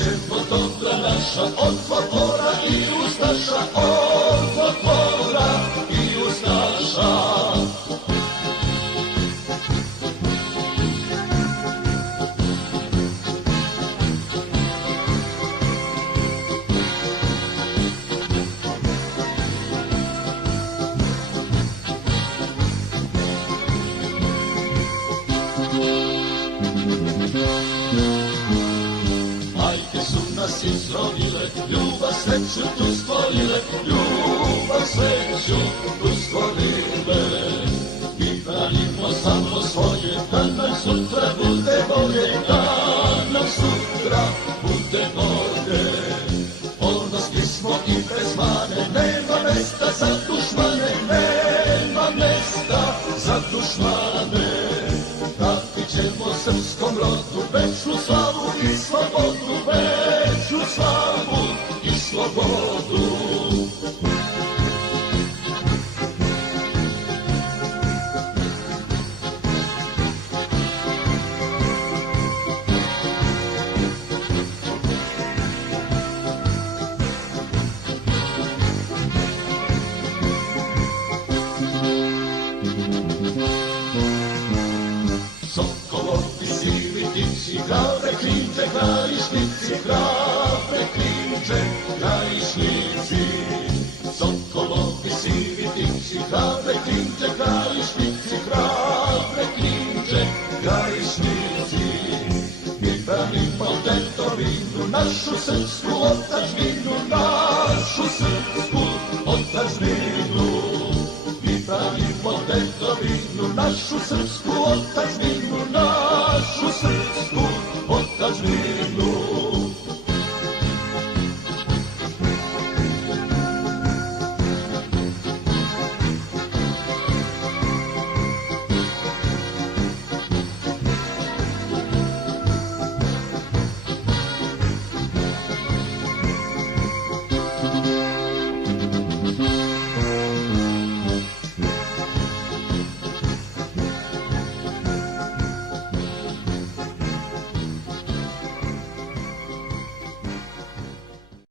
ćemo dobra naša, od folklora i ustaša, od folklora i ustaša. Majke su nas izrodile, ljubav sreću tu stvorile, ljubav sreću tu stvorile. Mi branimo samo svoje, da nam sutra bude bolje, da nam sutra bude bolje. Ponosni smo i bez mane, nema mesta za dušmane, nema mesta za dušmane. Vratit ćemo srpskom rodu večnu slavu i slobodu, večnu slavu i slobodu. Sokolovi sivi ptici, hrabre klinče, krajišnici, hrabre klinče, krajišnici. Sokolovi sivi ptici, hrabre klinče, krajišnici, hrabre klinče, krajišnici. Mi branimo tetovinu, našu srpsku otadžbinu, našu srpsku otadžbinu. Mi branimo tetovinu, našu srpsku otadžbinu, našu srpsku otadžbinu.